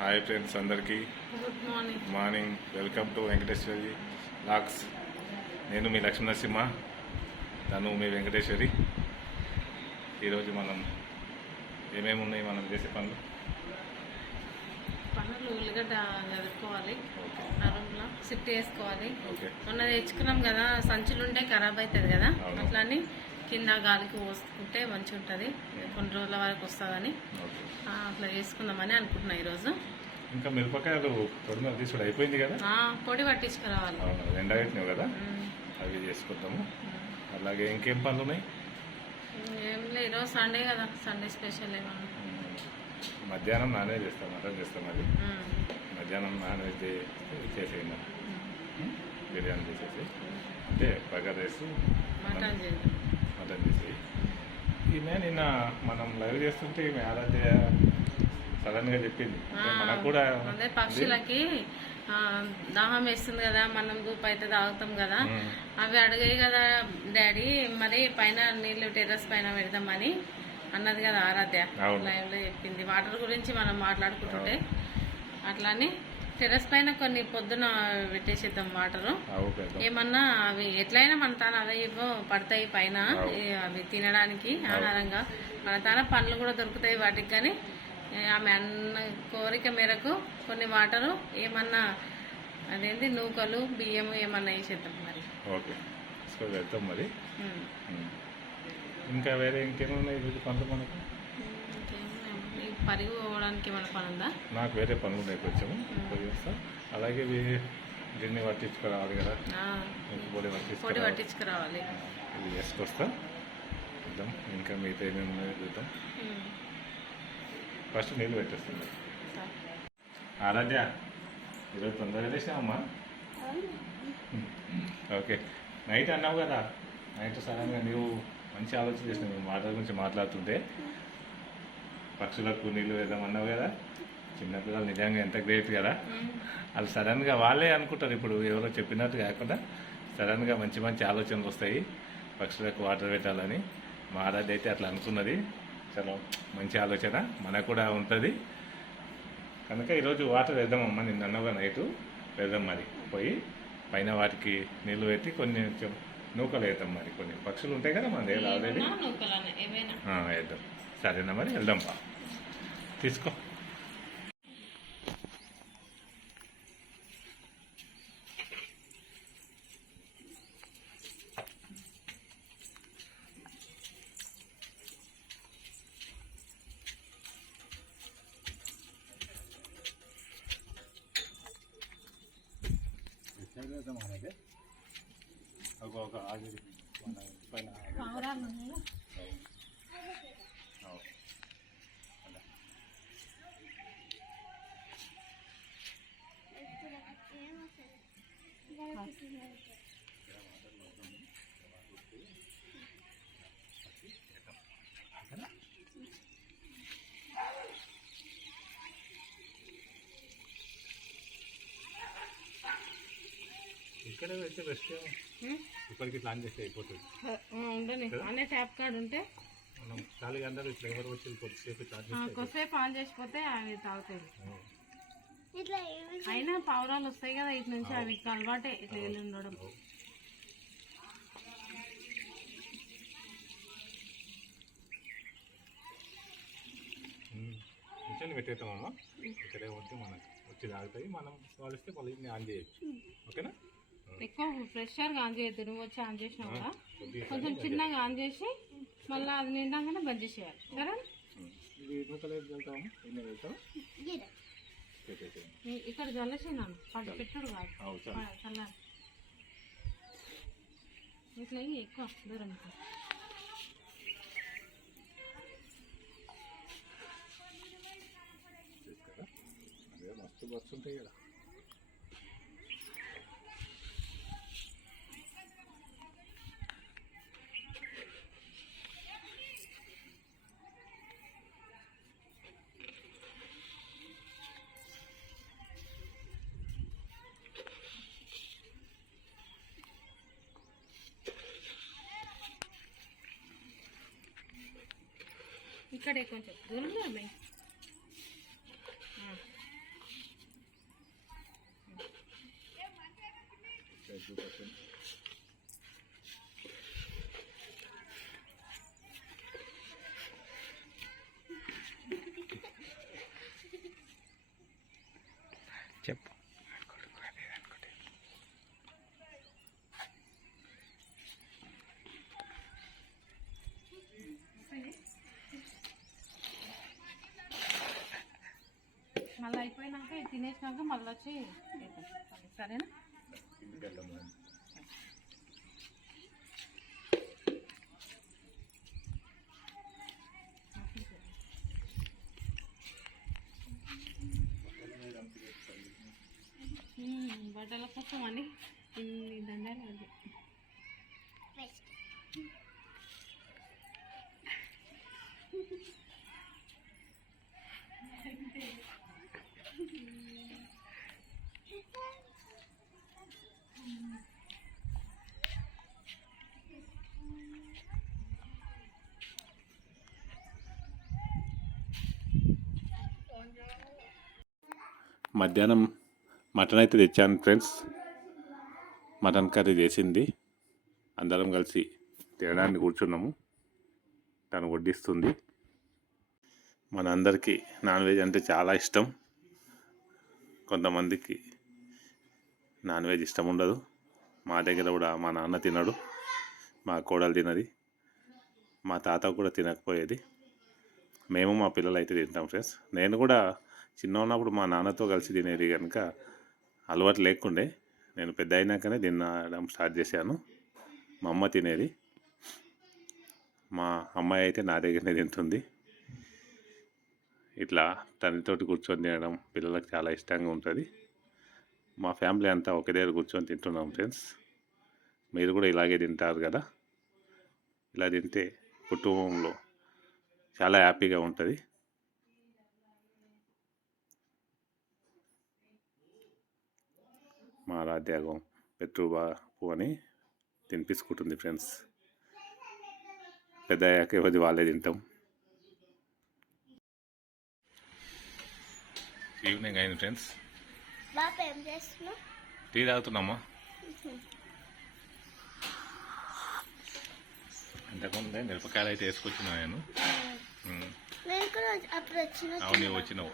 Hi friends అందరికీ. Good morning morning welcome to Venkateshwari lakhs నేను మీ లక్ష్మీ నరసింహ తను మీ వెంకటేశ్వరి. ఈరోజు మనం ఏమేమి ఉన్నాయి? మనం చేసే పనులు? పనులు ఉల్లిగడ్డ చదువుకోవాలి ఓకే. నరంలో సిట్ వేసుకోవాలి. ఓకే. మొన్న తెచ్చుకున్నాం కదా సంచులు ఉంటే ఖరాబ్ అవుతుంది కదా. అట్లా అని కింద గాలికి పోసుకుంటే మంచిగా ఉంటుంది కొన్ని రోజుల వరకు వస్తుందని. అట్లా చేసుకుందామని అనుకుంటున్నా ఈరోజు. ఇంకా మిరపకాయలు పొడి మీద తీసుడు అయిపోయింది కదా? పొడి పట్టించుకురావాలి. ఎండగట్టినావు కదా. అవి చేసుకుందాము. అలాగే ఇంకేం పనులు ఉన్నాయి ఏం లేదు ఈరోజు సండే కదా. సండే స్పెషల్ ఏమన్నా మధ్యాహ్నం నాన్ వెజ్ చేస్తాం మటన్ చేస్తాం అది. మధ్యాహ్నం నాన్ వెజ్ చేసేయండి. బిర్యానీ చేసేసి. అంటే బగర్ రైస్. మటన్ చేద్దాం. ఈమె నిన్న మనం లైవ్ చేస్తుంటే ఈమె ఆరాధ్య సడన్గా చెప్పింది. మనకు కూడా అదే పక్షులకి దాహం వేస్తుంది కదా మనం ధూప్ అయితే తాగుతాం కదా అవి అడిగాయి కదా డాడీ మరి పైన నీళ్ళు టెర్రస్ పైన పెడదామని అన్నది కదా ఆరాధ్య. లైవ్లో చెప్పింది. వాటర్ గురించి మనం మాట్లాడుకుంటుంటే అట్లానే టెర్రస్ పైన కొన్ని పొద్దున పెట్టేసేద్దాం వాటర్. ఏమన్నా అవి ఎట్లయినా మన తాన అవే ఇవో పడతాయి పైన. అవు. తినడానికి ఆహారంగా. మన తాన పండ్లు కూడా దొరుకుతాయి వాటికి కానీ. ఆమె అన్న కోరిక మేరకు కొన్ని వాటరు ఏమన్నా అదేంటి నూకలు బియ్యము ఏమన్నా వేసేద్దాం మరి. ఓకే. సో మరి. ఇంకా వేరే ఈరోజు పనులు మనకు ఇంకేం ఈ పరిగి పోవడానికి మన పని ఉందా నాకు వేరే పనులు ఉన్నాయి కొంచెం. అలాగే గిన్నె పట్టించుకురావాలి కదా? పొడి పట్టించుకురావాలి. ఇది వేసుకొస్తా. చూద్దాం. ఇంకా మిగతా ఏమేమి ఉన్నాయో చూద్దాం. ఫస్ట్ నీళ్ళు పెట్టేస్తుంది. ఆరాధ్య ఈరోజు తొందరగా చేసావమ్మా ఓకే. నైట్ అన్నావు కదా. నైట్ సడన్గా నీవు మంచి ఆలోచన చేసినావు. మాటల గురించి మాట్లాడుతుంటే. పక్షులకు నీళ్ళు వేద్దామన్నావు కదా? చిన్నపిల్లలు నిజంగా ఎంత గ్రేట్ కదా. వాళ్ళు సడన్గా వాళ్ళే అనుకుంటారు ఇప్పుడు ఎవరో చెప్పినట్టు కాకుండా సడన్గా మంచి మంచి ఆలోచనలు వస్తాయి పక్షులకు వాటర్ పెట్టాలని. మా ఆరాధ్య అయితే అట్లా అనుకున్నది. చాలా మంచి ఆలోచన మనకు కూడా ఉంటుంది. కనుక ఈరోజు వాటర్ వేద్దామమ్మా నిన్న అన్నగా నైటు. వేద్దాం మరి. పోయి పైన వాటికి నీళ్ళు పెట్టి కొన్ని నూకలు వేద్దాం మరి. కొన్ని పక్షులు ఉంటాయి కదా మన దగ్గర ఆల్రెడీ. వేద్దాం. సరేనా మరి? వెళ్దాం బా తీసుకో. ఒక మన పైన ఇక్కడ అయితే బెస్ట్. ఇప్పటికి ప్లాన్ చేస్తే అయిపోతుంది. ఉండని అనే ట్యాప్ కార్డ్ ఉంటే? మనం ఖాళీగా అందరూ ఇట్లా ఎవరు వచ్చి కొద్దిసేపు చేస్తే కొద్దిసేపు ఆన్ చేసిపోతే అవి తాగుతాయి. అయినా పావురాలు వస్తాయి కదా ఇటు నుంచి అవి అలవాటే ఇట్లా వెళ్ళి ఉండడం. నిల్చొని పెట్టేస్తామమ్మా ఇక్కడే ఉంటే మనకు వచ్చి తాగుతాయి. మనం కాలిస్తే మళ్ళీ ఆన్ చేయొచ్చు. ఓకేనా? ఎక్కువ ప్రెషర్గా ఆన్ చేయొద్దు నువ్వు వచ్చి ఆన్ కదా కొద్దిగా కొంచెం చిన్నగా ఆన్ చేసి మళ్ళీ అది నిండాగానే బంద్ చేసేయాలి. సరే ఇక్కడ జల్లసినాను పట్టు పెట్టుడు కాదు. అవు చాలు. ప- చల్లారి. ఇట్లా ఎక్కువ దూరం మస్తు బస్సు ఉంటాయి కదా ఇక్కడే కొంచెం. దూరంలో ఉన్నాయి చెప్పు మళ్ళీ అయిపోయినాక ఇది తినేసినాక మళ్ళీ వచ్చి సరేనా? బట్టల కోసం అండి ఇన్ని దండాలు అది మధ్యాహ్నం మటన్ అయితే తెచ్చాను ఫ్రెండ్స్. మటన్ కర్రీ చేసింది. అందరం కలిసి తినడానికి కూర్చున్నాము. తను వడ్డిస్తుంది. మనందరికీ నాన్ వెజ్ అంటే చాలా ఇష్టం. కొంతమందికి నాన్ వెజ్ ఇష్టం ఉండదు. మా దగ్గర కూడా మా నాన్న తినడు. మా కోడలు తినది. మా తాత కూడా తినకపోయేది. మేము మా పిల్లలు అయితే తింటాం ఫ్రెండ్స్. నేను కూడా చిన్న ఉన్నప్పుడు మా నాన్నతో కలిసి తినేది కనుక అలవాటు లేకుండే. నేను పెద్ద అయినాకనే తినడం స్టార్ట్ చేశాను. మా అమ్మ తినేది. మా అమ్మాయి అయితే నా దగ్గరనే తింటుంది. ఇట్లా తనతోటి కూర్చొని తినడం పిల్లలకు చాలా ఇష్టంగా ఉంటుంది. మా ఫ్యామిలీ అంతా ఒకే దగ్గర కూర్చొని తింటున్నాం ఫ్రెండ్స్. మీరు కూడా ఇలాగే తింటారు కదా. ఇలా తింటే కుటుంబంలో చాలా హ్యాపీగా ఉంటుంది. మా రాధ్యాగం పెట్రుబాపు అని తినిపించుకుంటుంది ఫ్రెండ్స్. పెద్ద అయ్యాక ఎవరి వాళ్ళే తింటాం. ఈవినింగ్ అయింది ఫ్రెండ్స్. టీ తాగుతున్నామా? ఇంతకుముందే మిరపకాయలు అయితే వేసుకొచ్చినా నేను. అవును నీవు వచ్చినావు.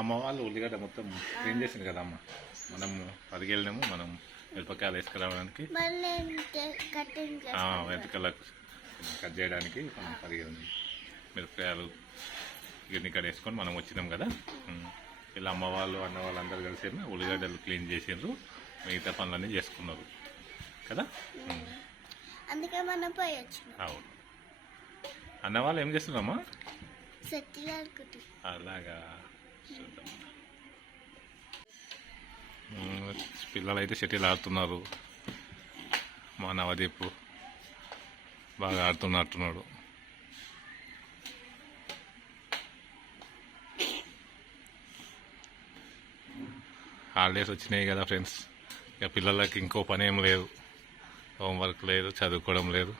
అమ్మ వాళ్ళు ఉల్లిగడ్డ మొత్తం క్లీన్ చేసింది కదా అమ్మ. మనం పదిగెళ్ళినాము మనం మిరపకాయలు వేసుకురావడానికి. వెంట్రుకలకు కట్ చేయడానికి మనం పదిగెళ్ళినాం మిరపకాయలు ఇవన్నీ ఇక్కడ వేసుకొని మనం వచ్చినాం కదా. ఇలా అమ్మ వాళ్ళు అన్న వాళ్ళు అందరు కలిసి ఉల్లిగడ్డలు క్లీన్ చేసిండ్రు మిగతా పనులన్నీ చేసుకున్నారు కదా. అందుకే మనం పోయి అవును. అన్న వాళ్ళు ఏం అనుకుంటు అలాగా. చూద్దాం. పిల్లలైతే పిల్లలు అయితే షటిల్ ఆడుతున్నారు. మా నవదీప్ బాగా ఆడుతున్నట్టున్నాడు. హాలిడేస్ వచ్చినాయి కదా ఫ్రెండ్స్. ఇక పిల్లలకి ఇంకో పని ఏం లేదు. హోంవర్క్ లేదు చదువుకోవడం లేదు.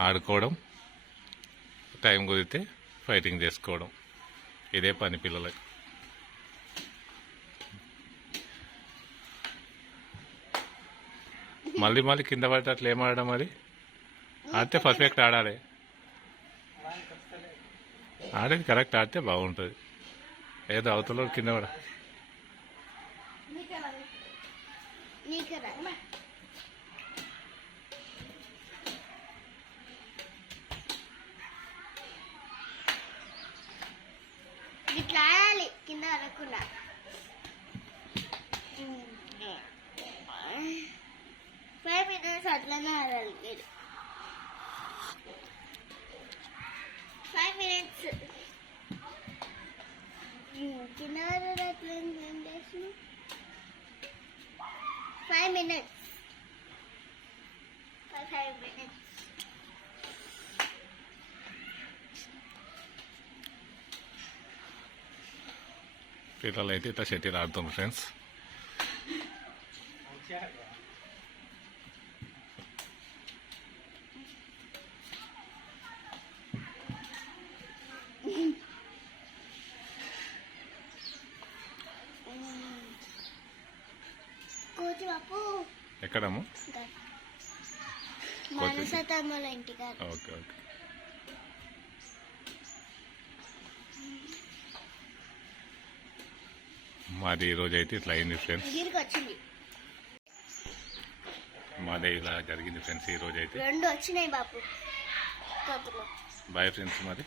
ఆడుకోవడం టైం కుదిరితే ఫైటింగ్ చేసుకోవడం. ఇదే పని పిల్లలకి. మళ్ళీ మళ్ళీ కింద పడేటట్లు ఏం ఆడడం మరి? ఆడితే పర్ఫెక్ట్ ఆడాలి. ఆడేది కరెక్ట్ ఆడితే బాగుంటుంది. ఏదో అవతల కింద పడ ఇట్లా ఆడాలి కింద ఆడకుండా. మినిట్స్ అట్లనే ఆడాలి మీరు ఫైవ్ మినిట్స్ కింద ఆడాలి అట్లా ఏం చేసిన five minutes five five minutes పిల్లలు అయితే ఇట్లా షటిల్ ఆడుతున్నారు ఫ్రెండ్స్ ఎక్కడము? Okay okay. మాది ఈరోజు అయితే ఇట్లా అయింది ఫ్రెండ్స్. మాదే ఇలా జరిగింది ఫ్రెండ్స్ ఈరోజు అయితే. రెండు వచ్చినాయి బాపు. బాయ్ ఫ్రెండ్స్ మరి.